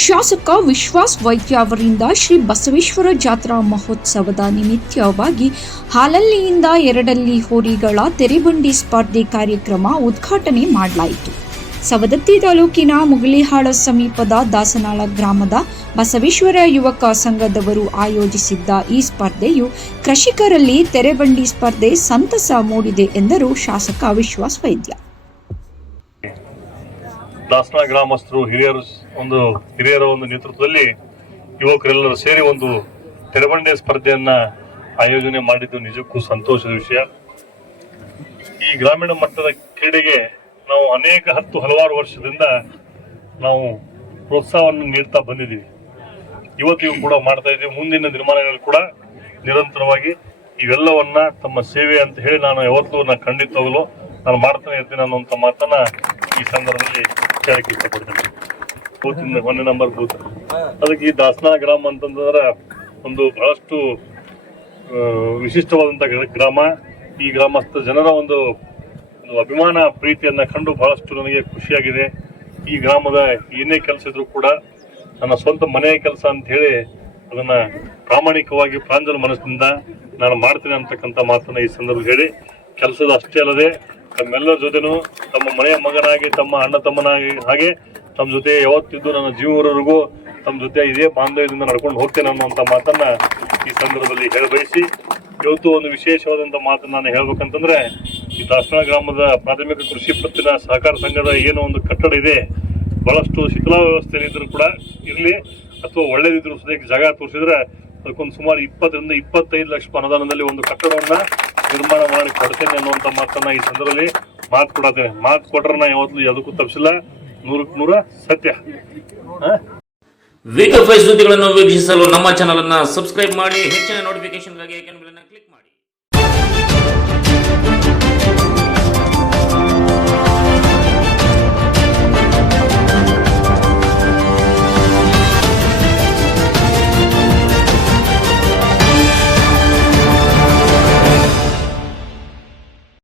ಶಾಸಕ ವಿಶ್ವಾಸ್ ವೈದ್ಯ ಅವರಿಂದ ಶ್ರೀ ಬಸವೇಶ್ವರ ಜಾತ್ರಾ ಮಹೋತ್ಸವದ ನಿಮಿತ್ತವಾಗಿ ಹಾಲಲ್ಲಿಯಿಂದ ಎರಡಲ್ಲಿ ಹೋರಿಗಳ ತೆರೆಬಂಡಿ ಸ್ಪರ್ಧೆ ಕಾರ್ಯಕ್ರಮ ಉದ್ಘಾಟನೆ ಮಾಡಲಾಯಿತು. ಸವದತ್ತಿ ತಾಲೂಕಿನ ಮುಗಲಿಹಾಳ ಸಮೀಪದ ದಾಸನಾಳ ಗ್ರಾಮದ ಬಸವೇಶ್ವರ ಯುವಕ ಸಂಘದವರು ಆಯೋಜಿಸಿದ್ದ ಈ ಸ್ಪರ್ಧೆಯು ಕೃಷಿಕರಲ್ಲಿ ತೆರೆಬಂಡಿ ಸ್ಪರ್ಧೆ ಸಂತಸ ಮೂಡಿದೆ ಎಂದರು ಶಾಸಕ ವಿಶ್ವಾಸ್ ವೈದ್ಯ. ದಾಸನಾಳ ಗ್ರಾಮಸ್ಥರು ಹಿರಿಯರ ಒಂದು ನೇತೃತ್ವದಲ್ಲಿ ಯುವಕರೆಲ್ಲರೂ ಸೇರಿ ಒಂದು ತೆರೆಬಂಡಿ ಸ್ಪರ್ಧೆಯನ್ನ ಆಯೋಜನೆ ಮಾಡಿದ್ದು ನಿಜಕ್ಕೂ ಸಂತೋಷದ ವಿಷಯ. ಈ ಗ್ರಾಮೀಣ ಮಟ್ಟದ ಕ್ರೀಡೆಗೆ ನಾವು ಹಲವಾರು ವರ್ಷದಿಂದ ನಾವು ಪ್ರೋತ್ಸಾಹವನ್ನು ನೀಡ್ತಾ ಬಂದಿದ್ದೀವಿ. ಇವತ್ತಿಗೂ ಕೂಡ ಮಾಡ್ತಾ ಇದ್ದೀವಿ. ಮುಂದಿನ ದಿನಮಾನಗಳಲ್ಲಿ ಕೂಡ ನಿರಂತರವಾಗಿ ಇವೆಲ್ಲವನ್ನ ತಮ್ಮ ಸೇವೆ ಅಂತ ಹೇಳಿ ನಾನು ಖಂಡಿತವಾಗಲೂ ನಾನು ಮಾಡ್ತಾನೆ ಇರ್ತೀನಿ ಅನ್ನುವಂಥ ಮಾತನ್ನ ಈ ಸಂದರ್ಭದಲ್ಲಿ ಕೇಳಕ್ಕೆ ಇಷ್ಟಪಡ್ತೀನಿ. ಬೂತಿಂದ 1 ನಂಬರ್ ಬೂತ್, ಅದಕ್ಕೆ ಈ ದಾಸನಾಳ ಗ್ರಾಮ ಅಂತಂದ್ರೆ ಒಂದು ಬಹಳಷ್ಟು ವಿಶಿಷ್ಟವಾದಂಥ ಗ್ರಾಮ. ಈ ಗ್ರಾಮಸ್ಥ ಜನರ ಒಂದು ಅಭಿಮಾನ ಪ್ರೀತಿಯನ್ನ ಕಂಡು ಬಹಳಷ್ಟು ನನಗೆ ಖುಷಿಯಾಗಿದೆ. ಈ ಗ್ರಾಮದ ಏನೇ ಕೆಲಸ ಇದ್ರೂ ಕೂಡ ನನ್ನ ಸ್ವಂತ ಮನೆಯ ಕೆಲಸ ಅಂತ ಹೇಳಿ ಅದನ್ನ ಪ್ರಾಮಾಣಿಕವಾಗಿ ಪ್ರಾಂಜಲ ಮನಸ್ಸಿನಿಂದ ನಾನು ಮಾಡ್ತೇನೆ ಅಂತಕ್ಕಂಥ ಮಾತನ್ನ ಈ ಸಂದರ್ಭ ಹೇಳಿ, ಕೆಲಸದ ಅಷ್ಟೇ ಅಲ್ಲದೆ ತಮ್ಮೆಲ್ಲರ ಜೊತೆನೂ ತಮ್ಮ ಮನೆಯ ಮಗನಾಗಿ, ತಮ್ಮ ಅಣ್ಣ ತಮ್ಮನಾಗಿ, ಹಾಗೆ ತಮ್ಮ ಜೊತೆ ಯಾವತ್ತಿದ್ದು ನನ್ನ ಜೀವನವರೆಗೂ ತಮ್ಮ ಜೊತೆ ಇದೇ ಬಾಂಧವ್ಯದಿಂದ ನಡ್ಕೊಂಡು ಹೋಗ್ತೇನೆ ಅನ್ನುವಂಥ ಮಾತನ್ನ ಈ ಸಂದರ್ಭದಲ್ಲಿ ಹೇಳಬಯಸಿ, ಇವತ್ತು ಒಂದು ವಿಶೇಷವಾದಂಥ ಮಾತನ್ನು ನಾನು ಹೇಳ್ಬೇಕಂತಂದ್ರೆ, ಈ ದಾಸನಾಳ ಗ್ರಾಮದ ಪ್ರಾಥಮಿಕ ಕೃಷಿ ಪತ್ತಿನ ಸಹಕಾರ ಸಂಘದ ಏನೋ ಒಂದು ಕಟ್ಟಡ ಇದೆ, ಬಹಳಷ್ಟು ಶಿಥಿಲ ವ್ಯವಸ್ಥೆಯಲ್ಲಿ ಇದ್ರೂ ಕೂಡ ಇರಲಿ ಅಥವಾ ಒಳ್ಳೇದಿದ್ರು ಸದ್ಯಕ್ಕೆ ಜಾಗ ತೋರಿಸಿದ್ರೆ ಅದಕ್ಕೊಂದು ಸುಮಾರು 20 ರಿಂದ 25 ಲಕ್ಷ ಅನುದಾನದಲ್ಲಿ ಒಂದು ಕಟ್ಟಡವನ್ನ ನಿರ್ಮಾಣ ಮಾಡಿ ಕೊಡ್ತೇನೆ ಅನ್ನುವಂಥ ಮಾತನ್ನ ಈ ಸಂದರ್ಭದಲ್ಲಿ ಮಾತು ಕೊಡತ್ತೇನೆ. ಮಾತು ಕೊಟ್ರೆ ನಾ ಯಾವತ್ತೂ ಯಾವುದಕ್ಕೂ ತಪ್ಪಿಸಿಲ್ಲ, 100% ಸತ್ಯ. ವೇಗ ಸುದ್ದಿಗಳನ್ನು ವೀಕ್ಷಿಸಲು ನಮ್ಮ ಚಾನಲ್ ಅನ್ನು ಸಬ್ಸ್ಕ್ರೈಬ್ ಮಾಡಿ. ಹೆಚ್ಚಿನ ನೋಟಿಫಿಕೇಶನ್ಗಾಗಿ ಐಕಾನ್ ಬೆಲ್ ಅನ್ನು ಕ್ಲಿಕ್ ಮಾಡಿ.